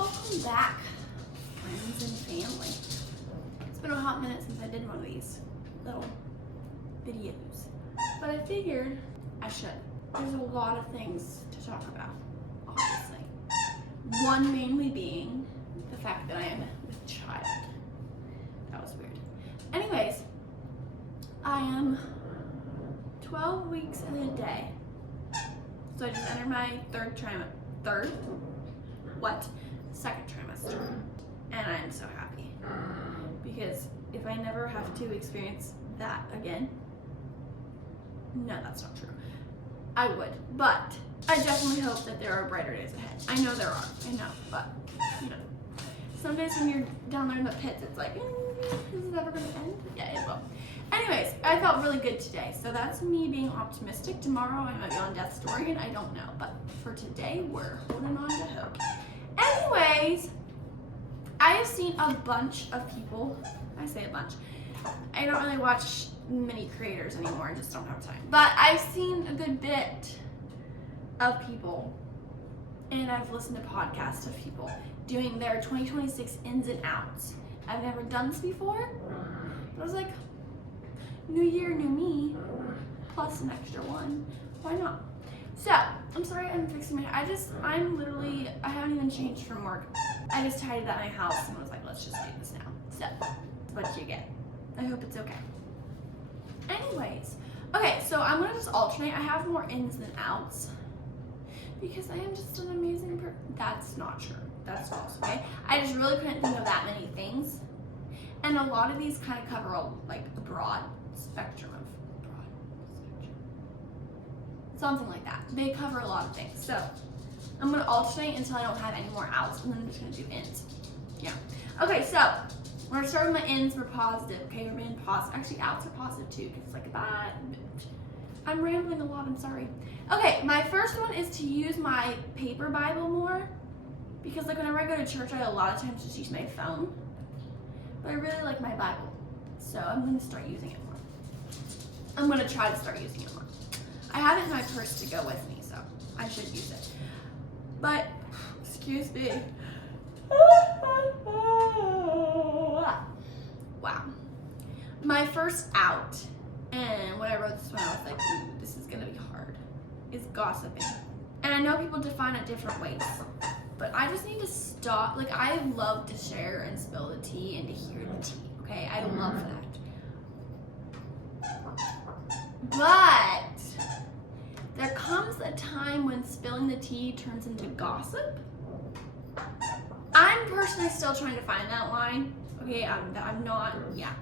Welcome back, friends and family. It's been a hot minute since I did one of these little videos, but I figured I should. There's a lot of things to talk about, obviously. One mainly being the fact that I am with child. That was weird. Anyways, I am 12 weeks and a day. So I just entered my second trimester. And I'm so happy. Because if I never have to experience that again, no, that's not true. I would, but I definitely hope that there are brighter days ahead. I know there are, I know, but you know, some days when you're down there in the pits, it's like, is this ever gonna end? Yeah, it will. Anyways, I felt really good today, so that's me being optimistic. Tomorrow I might be on death's door again, I don't know, but for today, we're holding on to hope. Anyways, I have seen a bunch of people, I say a bunch, I don't really watch many creators anymore, I just don't have time, but I've seen a good bit of people, and I've listened to podcasts of people doing their 2026 ins and outs. I've never done this before, but I was like, new year, new me, plus an extra one, why not? So, I'm sorry I'm fixing my hair. I haven't even changed from work. I just tidied up my house and was like, let's just do this now. So, that's what you get. I hope it's okay. Anyways, okay, so I'm gonna just alternate. I have more ins than outs because I am just an amazing person. That's not true. That's false, okay? I just really couldn't think of that many things. And a lot of these kind of cover a broad spectrum. Something like that. They cover a lot of things. So I'm gonna alternate until I don't have any more outs, and then I'm just gonna do ins. Yeah. Okay, so we're gonna start with my ins. We're positive. Okay, we're being positive. Actually, outs are positive too, because it's like I'm rambling a lot. I'm sorry. Okay, my first one is to use my paper Bible more, because like whenever I go to church, I a lot of times just use my phone. But I really like my Bible, so I'm gonna start using it more. I'm gonna try to start using it more. I have it in my purse to go with me, so I should use it. But, excuse me. Wow. My first out, and when I wrote this one, I was like, ooh, this is gonna be hard, is gossiping. And I know people define it different ways, but I just need to stop. Like, I love to share and spill the tea and to hear the tea, okay? I love that. But there comes a time when spilling the tea turns into gossip. I'm personally still trying to find that line. Okay, I'm not, yeah.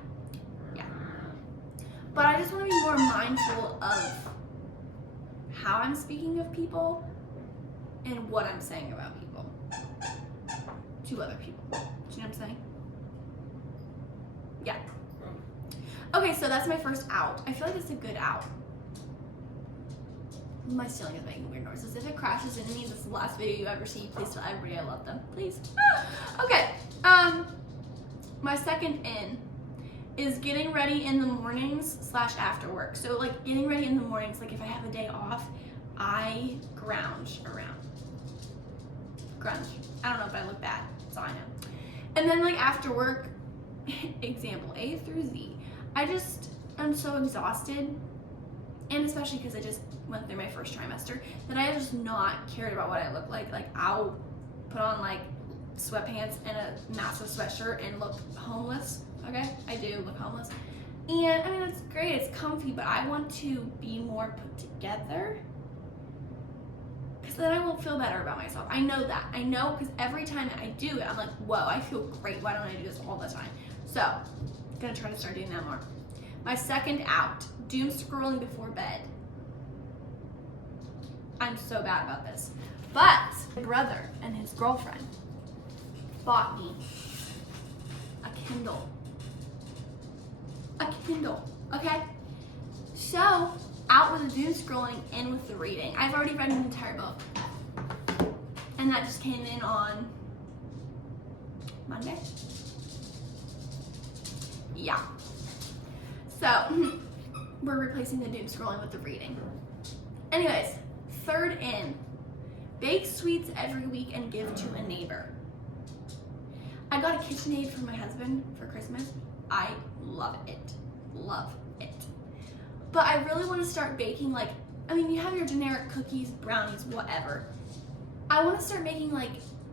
But I just want to be more mindful of how I'm speaking of people and what I'm saying about people to other people. Do you know what I'm saying? Yeah. Okay, so that's my first out. I feel like it's a good out. My ceiling is making weird noises. If it crashes into me, this is the last video you ever see. Please tell everybody I love them. Please. Okay. My second in is getting ready in the mornings / after work. So like getting ready in the mornings, like if I have a day off, I grunge around. Grunge. I don't know if I look bad. That's all I know. And then like after work, example A through Z, I'm so exhausted. And especially because I just went through my first trimester, that I have just not cared about what I look like. Like I'll put on like sweatpants and a massive sweatshirt and look homeless. Okay, I do look homeless. And I mean, it's great, it's comfy, but I want to be more put together, because then I will feel better about myself. I know that. I know, because every time I do it, I'm like, whoa, I feel great. Why don't I do this all the time? So, I'm gonna try to start doing that more. My second out, doom scrolling before bed. I'm so bad about this. But my brother and his girlfriend bought me a Kindle. Okay? So, out with the doom scrolling, in with the reading. I've already read an entire book. And that just came in on Monday. Yeah. So, we're replacing the doom scrolling with the reading. Anyways, third in, bake sweets every week and give to a neighbor. I got a KitchenAid for my husband for Christmas. I love it. Love it. But I really want to start baking, like, I mean, you have your generic cookies, brownies, whatever. I want to start making like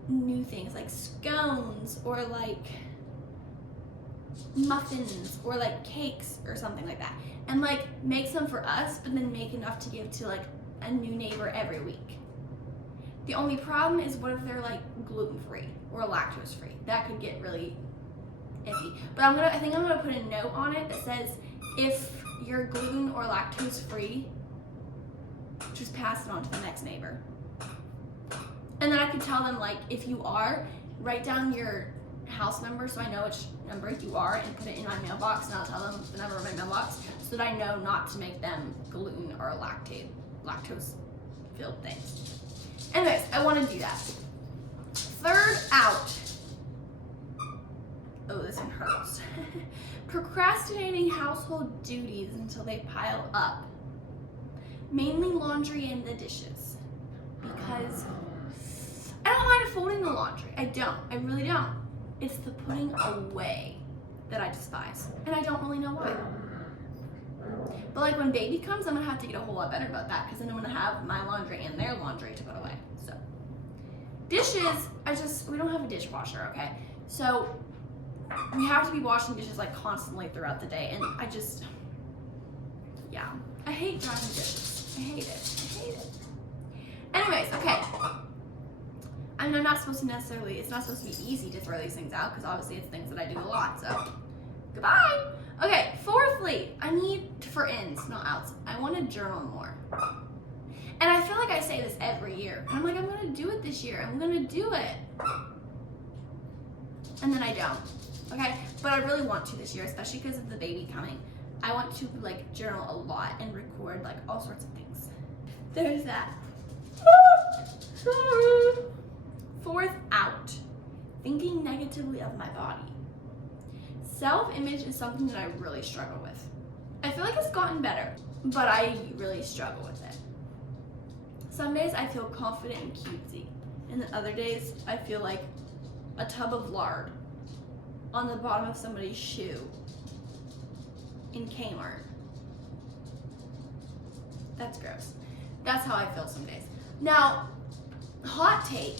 new things, like scones or like muffins or like cakes or something like that. And like make some for us, but then make enough to give to like a new neighbor every week. The only problem is what if they're like gluten-free or lactose-free? That could get really iffy. But I think I'm gonna put a note on it that says if you're gluten or lactose-free, just pass it on to the next neighbor. And then I could tell them, like, if you are, write down your house number so I know which number you are and put it in my mailbox, and I'll tell them the number of my mailbox so that I know not to make them gluten or lactose-filled things. Anyways, I want to do that. Third out. Oh, this one hurts. Procrastinating household duties until they pile up. Mainly laundry and the dishes. Because I don't mind folding the laundry. I don't. I really don't. It's the putting away that I despise. And I don't really know why. But like when baby comes, I'm gonna have to get a whole lot better about that because then I'm gonna have my laundry and their laundry to put away. So dishes, we don't have a dishwasher, okay? So we have to be washing dishes like constantly throughout the day, and I hate drying dishes. I hate it. Anyways, okay. I mean, it's not supposed to be easy to throw these things out because obviously it's things that I do a lot, so goodbye. Okay, fourthly, I need for ins, not outs. I want to journal more. And I feel like I say this every year. And I'm like, I'm going to do it this year. I'm going to do it. And then I don't. Okay? But I really want to this year, especially because of the baby coming. I want to like journal a lot and record like all sorts of things. There's that. Fourth out, thinking negatively of my body. Self-image is something that I really struggle with. I feel like it's gotten better, but I really struggle with it. Some days I feel confident and cutesy, and then other days I feel like a tub of lard on the bottom of somebody's shoe in Kmart. That's gross. That's how I feel some days. Now, hot take,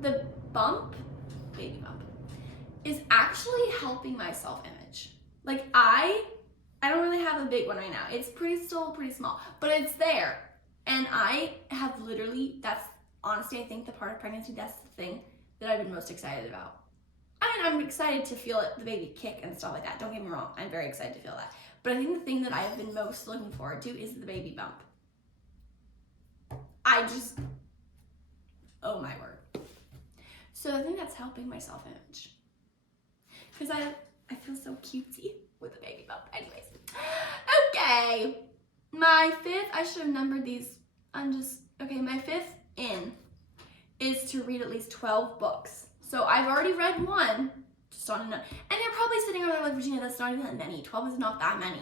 the baby bump, is actually helping my self-image. Like I don't really have a big one right now. It's still pretty small, but it's there. And I have literally, honestly, I think the part of pregnancy, that's the thing that I've been most excited about. I mean, I'm excited to feel the baby kick and stuff like that. Don't get me wrong. I'm very excited to feel that. But I think the thing that I've been most looking forward to is the baby bump. Oh my word. So I think that's helping my self-image. Because I feel so cutesy with a baby bump. Anyways. Okay. My fifth, I should have numbered these. My fifth in is to read at least 12 books. So I've already read one, just on a note. And you're probably sitting over there like, Virginia, that's not even that many. 12 is not that many.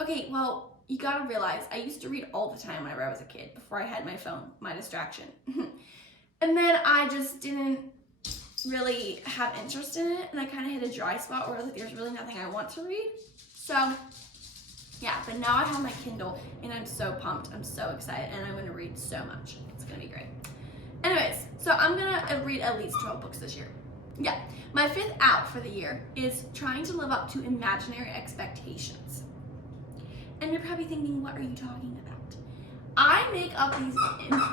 Okay, well, you gotta realize I used to read all the time whenever I was a kid, before I had my phone, my distraction. And then I just didn't really have interest in it, and I kind of hit a dry spot where like there's really nothing I want to read. So yeah, but now I have my Kindle, and I'm so pumped. I'm so excited, and I'm gonna read so much. It's gonna be great. Anyways, so I'm gonna read at least 12 books this year. Yeah, my fifth out for the year is trying to live up to imaginary expectations. And you're probably thinking, what are you talking about? I make up these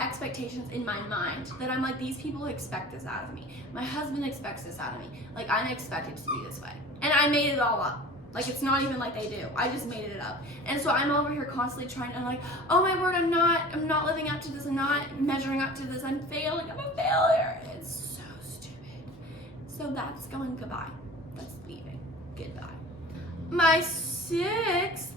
expectations in my mind that I'm like, these people expect this out of me. My husband expects this out of me. Like, I'm expected to be this way. And I made it all up. Like, it's not even like they do. I just made it up. And so I'm over here constantly trying to, like, oh my word, I'm not living up to this. I'm not measuring up to this. I'm failing. I'm a failure. It's so stupid. So that's going goodbye. That's leaving. Goodbye. My sixth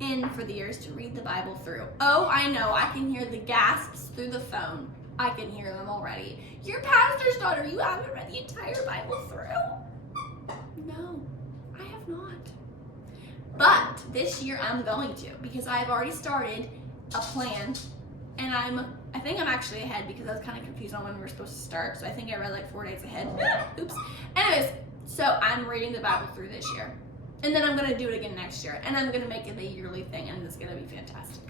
in for the year is to read the Bible through. Oh, I know. I can hear the gasps through the phone. I can hear them already. You're pastor's daughter. You haven't read the entire Bible through? No. Not. But this year I'm going to, because I've already started a plan and I'm I think I'm actually ahead because I was kind of confused on when we were supposed to start. So I think I read like 4 days ahead. Oops. Anyways, so I'm reading the Bible through this year. And then I'm going to do it again next year. And I'm going to make it a yearly thing, and it's going to be fantastic.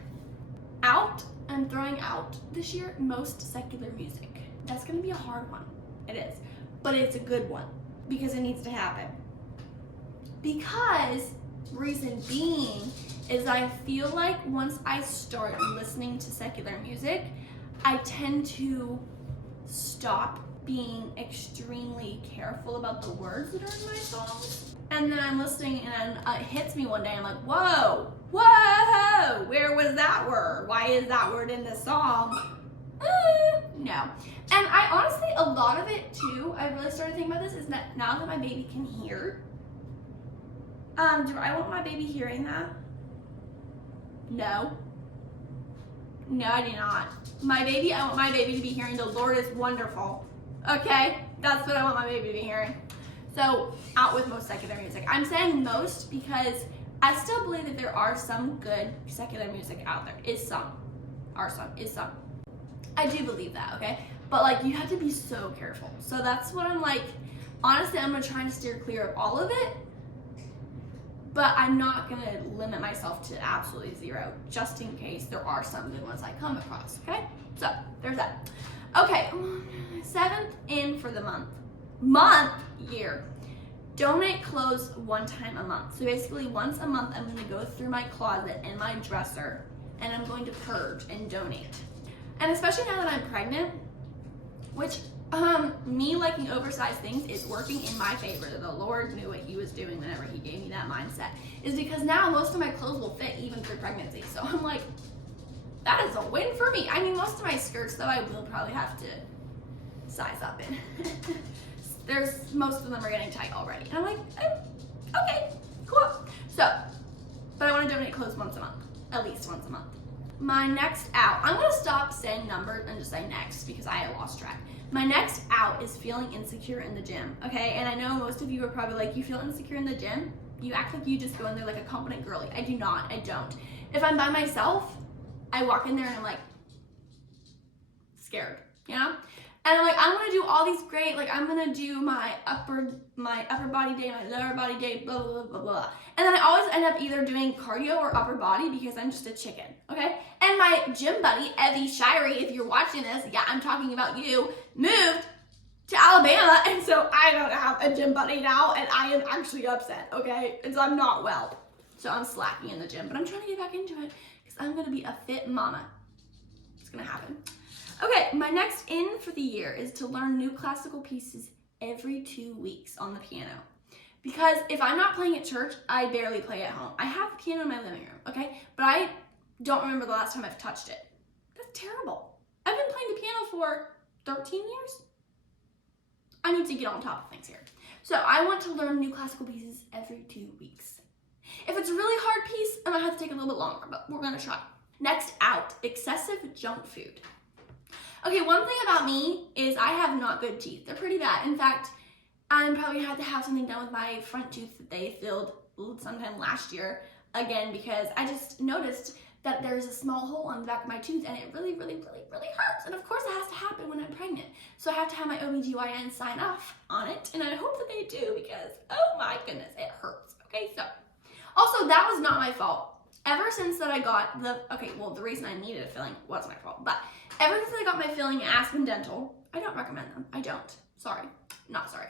I'm throwing out this year most secular music. That's going to be a hard one. It is. But it's a good one because it needs to happen. Because, reason being, is I feel like once I start listening to secular music, I tend to stop being extremely careful about the words that are in my songs. And then I'm listening and it hits me one day, I'm like, whoa, where was that word? Why is that word in this song? No. And I honestly, a lot of it too, I really started thinking about this, is that now that my baby can hear, do I want my baby hearing that? No. No, I do not. I want my baby to be hearing the Lord is wonderful. Okay? That's what I want my baby to be hearing. So, out with most secular music. I'm saying most because I still believe that there are some good secular music out there. Is some. I do believe that, okay? But like, you have to be so careful. So that's what I'm like, honestly, I'm gonna try and steer clear of all of it, but I'm not gonna limit myself to absolutely zero, just in case there are some good ones I come across, okay? So, there's that. Okay, 7th in for the year. Donate clothes one time a month. So basically once a month, I'm gonna go through my closet and my dresser, and I'm going to purge and donate. And especially now that I'm pregnant, which me liking oversized things is working in my favor. The Lord knew what he was doing whenever he gave me that mindset, is because now most of my clothes will fit even through pregnancy. So I'm like, that is a win for me. I mean, most of my skirts though, I will probably have to size up in. Most of them are getting tight already. And I'm like, okay, cool. So, but I want to donate clothes once a month, at least once a month. My next out, I'm gonna stop saying numbers and just say next because I lost track. My next out is feeling insecure in the gym, okay? And I know most of you are probably like, you feel insecure in the gym? You act like you just go in there like a confident girly. I do not, I don't. If I'm by myself, I walk in there and I'm like, scared, you know? And I'm like, I'm gonna do all these great, like I'm gonna do my upper body day, my lower body day, blah, blah, blah, blah. And then I always end up either doing cardio or upper body because I'm just a chicken, okay? And my gym buddy, Evie Shirey, if you're watching this, yeah, I'm talking about you, moved to Alabama, and so I don't have a gym buddy now, and I am actually upset, okay? And so I'm not well. So I'm slacking in the gym, but I'm trying to get back into it because I'm gonna be a fit mama. It's gonna happen. Okay, my next in for the year is to learn new classical pieces every 2 weeks on the piano. Because if I'm not playing at church, I barely play at home. I have a piano in my living room, okay? But I don't remember the last time I've touched it. That's terrible. I've been playing the piano for 13 years. I need to get on top of things here. So I want to learn new classical pieces every 2 weeks. If it's a really hard piece, I might have to take a little bit longer, but we're gonna try. Next out, excessive junk food. Okay, one thing about me is I have not good teeth. They're pretty bad. In fact, I probably had to have something done with my front tooth that they filled sometime last year again because I just noticed that there's a small hole on the back of my tooth and it really, really, really, really hurts. And of course it has to happen when I'm pregnant. So I have to have my OBGYN sign off on it, and I hope that they do because, oh my goodness, it hurts. Okay, so also that was not my fault. Ever since that I got the reason I needed a filling was my fault, but ever since I got my filling at Aspen Dental, I don't recommend them. I don't. Sorry. Not sorry.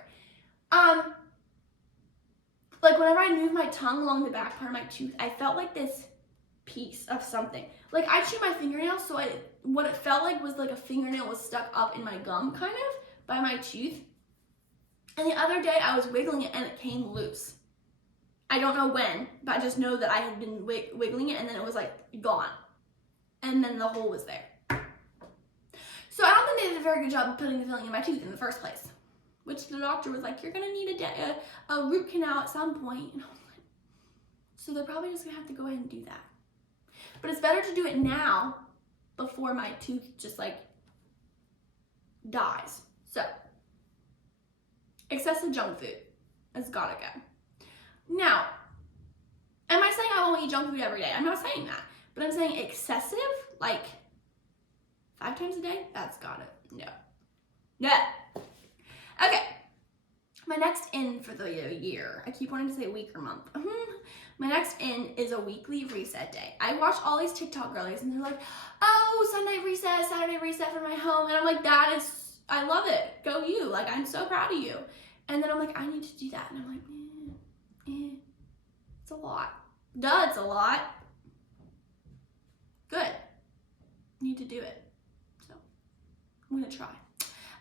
Like whenever I moved my tongue along the back part of my tooth, I felt like this piece of something. Like I chew my fingernails, so what it felt like was like a fingernail was stuck up in my gum, kind of, by my tooth. And the other day I was wiggling it and it came loose. I don't know when, but I just know that I had been wiggling it and then it was like gone. And then the hole was there. So I don't think they did a very good job of putting the filling in my tooth in the first place. Which the doctor was like, you're gonna need a root canal at some point. And I was like, so they're probably just gonna have to go ahead and do that. But it's better to do it now before my tooth just like dies. So, excessive junk food has gotta go. Now, am I saying I won't eat junk food every day? I'm not saying that. But I'm saying excessive, like 5 times a day? That's got it. No. No. Okay. My next in for the year, I keep wanting to say week or month. My next in is a weekly reset day. I watch all these TikTok girlies and they're like, oh, Sunday reset, Saturday reset for my home. And I'm like, I love it. Go you. Like, I'm so proud of you. And then I'm like, I need to do that. And I'm like, it's a lot. Duh, it's a lot. Good. Need to do it. So I'm gonna try.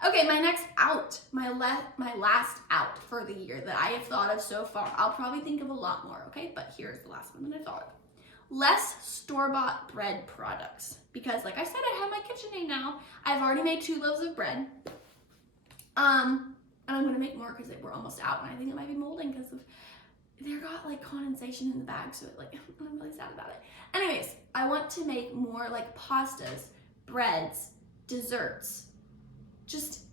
Okay, my next out, my last out for the year that I have thought of so far. I'll probably think of a lot more, okay? But here's the last one that I thought of. Less store-bought bread products. Because like I said, I have my KitchenAid now. I've already made 2 loaves of bread. And I'm gonna make more because we're almost out, and I think it might be molding because of there got like condensation in the bag, so like I'm really sad about it. Anyways, I want to make more like pastas, breads, desserts, just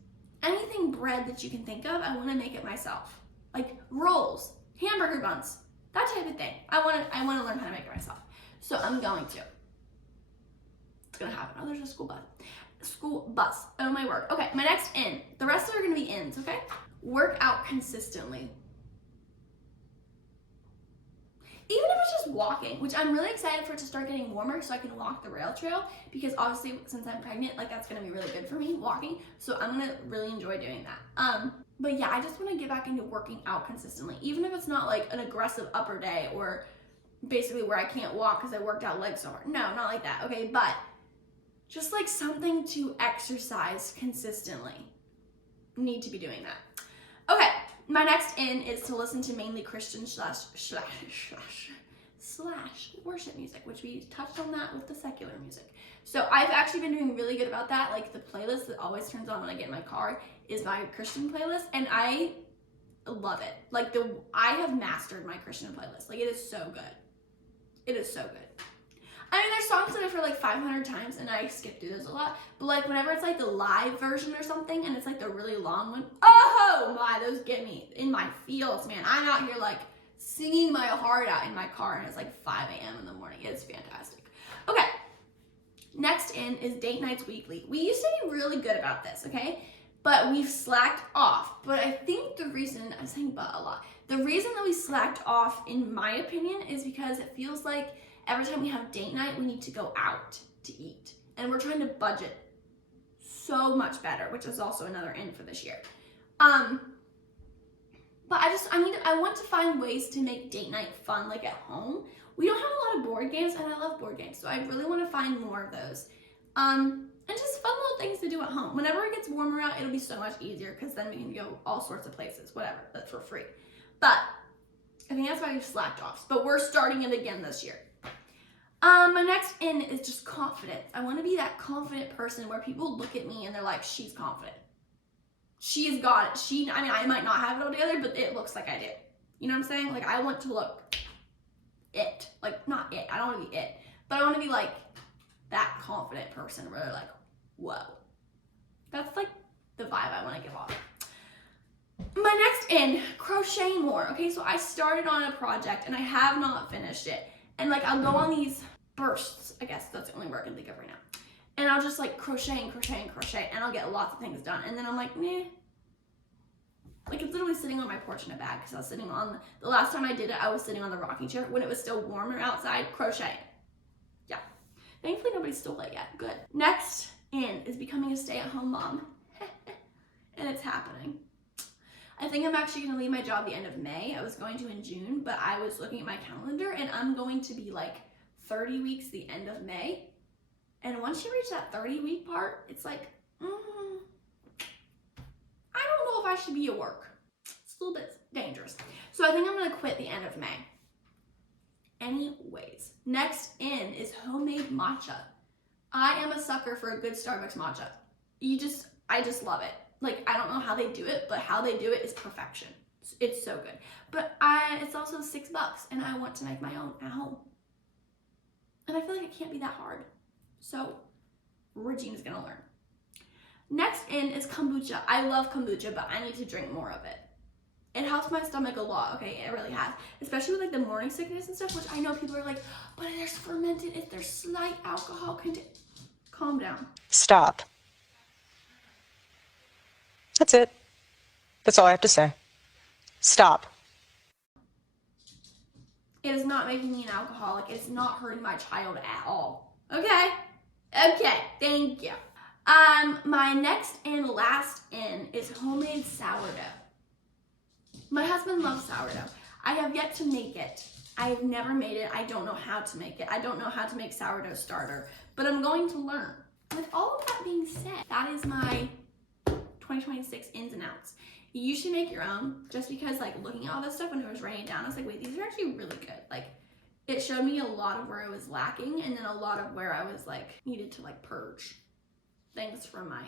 anything bread that you can think of. I want to make it myself, like rolls, hamburger buns, that type of thing. I want to learn how to make it myself. So I'm going to. It's gonna happen. Oh, there's a school bus. School bus. Oh my word. Okay, my next in. The rest of them are gonna be ins. Okay. Work out consistently. Even if it's just walking, which I'm really excited for it to start getting warmer so I can walk the rail trail, because obviously since I'm pregnant, like that's gonna be really good for me, walking. So I'm gonna really enjoy doing that. But yeah, I just wanna get back into working out consistently, even if it's not like an aggressive upper day or basically where I can't walk because I worked out legs so hard. No, not like that, okay? But just like something to exercise consistently. Need to be doing that. Okay. My next in is to listen to mainly Christian slash worship music, which we touched on that with the secular music. So I've actually been doing really good about that. Like the playlist that always turns on when I get in my car is my Christian playlist, and I love it. Like I have mastered my Christian playlist. Like it is so good. It is so good. I mean, there's songs that I've heard like 500 times and I skip through those a lot. But like whenever it's like the live version or something and it's like the really long one, oh my, those get me in my feels, man. I'm out here like singing my heart out in my car and it's like 5 a.m. in the morning. It's fantastic. Okay, next in is date nights weekly. We used to be really good about this, okay? But we've slacked off. But I think the reason, I'm saying but a lot, the reason that we slacked off, in my opinion, is because it feels like every time we have date night, we need to go out to eat. And we're trying to budget so much better, which is also another in for this year. But I want to find ways to make date night fun, like at home. We don't have a lot of board games, and I love board games, so I really want to find more of those. And just fun little things to do at home. Whenever it gets warmer out, it'll be so much easier because then we can go all sorts of places, whatever, but for free. But I think that's why we've slacked off. But we're starting it again this year. My next in is just confidence. I want to be that confident person where people look at me and they're like, she's confident. She's got it. I might not have it all together, but it looks like I do. You know what I'm saying? Like, I want to look it. Like, not it. I don't want to be it. But I want to be like that confident person where they're like, whoa. That's like the vibe I want to give off. My next in, crochet more. Okay, so I started on a project and I have not finished it. And like, I'll go on these bursts, I guess that's the only word I can think of right now. And I'll just like crochet and crochet and crochet and I'll get lots of things done. And then I'm like, meh. Like it's literally sitting on my porch in a bag because I was sitting on, the last time I did it, I was sitting on the rocking chair when it was still warmer outside, crocheting. Yeah. Thankfully nobody stole it yet, good. Next in is becoming a stay-at-home mom. And it's happening. I think I'm actually gonna leave my job the end of May. I was going to in June, but I was looking at my calendar and I'm going to be like 30 weeks the end of May. And once you reach that 30-week part, it's like, I don't know if I should be at work. It's a little bit dangerous. So I think I'm gonna quit the end of May. Anyways, next in is homemade matcha. I am a sucker for a good Starbucks matcha. I just love it. Like, I don't know how they do it, but how they do it is perfection. It's so good. But it's also $6 and I want to make my own at home. And I feel like it can't be that hard. So Regina's gonna learn. Next in is kombucha. I love kombucha, but I need to drink more of it. It helps my stomach a lot, okay? It really has. Especially with like the morning sickness and stuff, which I know people are like, but there's fermented, if there's slight alcohol content. calm down. Stop. That's it. That's all I have to say. Stop. It is not making me an alcoholic. It's not hurting my child at all. Okay? Okay, thank you. My next and last in is homemade sourdough. My husband loves sourdough. I have yet to make it. I have never made it. I don't know how to make it. I don't know how to make sourdough starter, but I'm going to learn. With all of that being said, that is my 2026 ins and outs. You should make your own, just because like looking at all this stuff when it was writing it down, I was like, wait, these are actually really good. Like it showed me a lot of where I was lacking and then a lot of where I was like needed to like purge things from my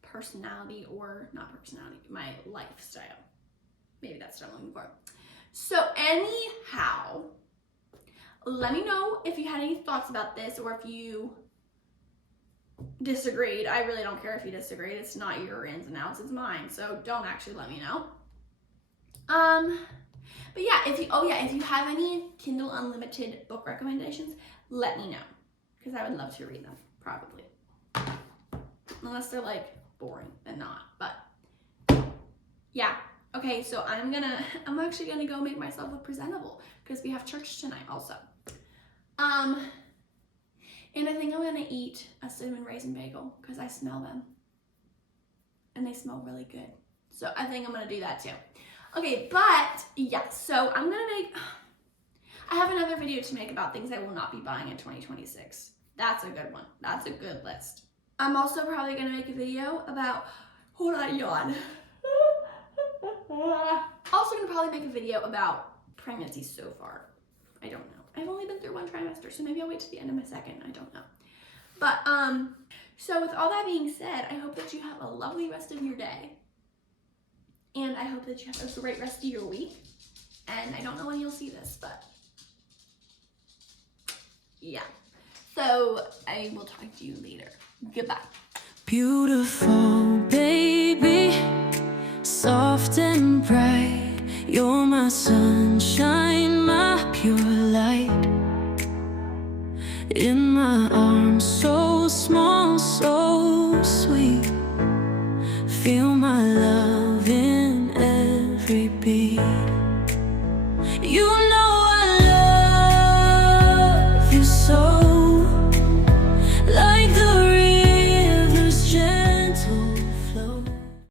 personality, or not personality, my lifestyle. Maybe that's what I'm looking for. So anyhow, let me know if you had any thoughts about this or if you disagreed. I really don't care if you disagreed. It's not your ins and outs, it's mine. So don't actually let me know. But yeah, if you have any Kindle Unlimited book recommendations, let me know, because I would love to read them, probably. Unless they're like boring, then not. But yeah. Okay, so I'm actually gonna go make myself look presentable because we have church tonight also. And I think I'm gonna eat a cinnamon raisin bagel because I smell them and they smell really good. So I think I'm gonna do that too. Okay, but yeah, so I have another video to make about things I will not be buying in 2026. That's a good one. That's a good list. I'm also probably gonna make a video about, hold on, yawn. Also gonna probably make a video about pregnancy so far. I don't know. I've only been through one trimester, so maybe I'll wait to the end of my second. I don't know. But so with all that being said, I hope that you have a lovely rest of your day. And I hope that you have a great rest of your week. And I don't know when you'll see this, but yeah. So I will talk to you later. Goodbye. Beautiful baby, soft and bright, you're my sunshine, my pure light. In my arms, so small, so sweet, feel my love in every beat. You know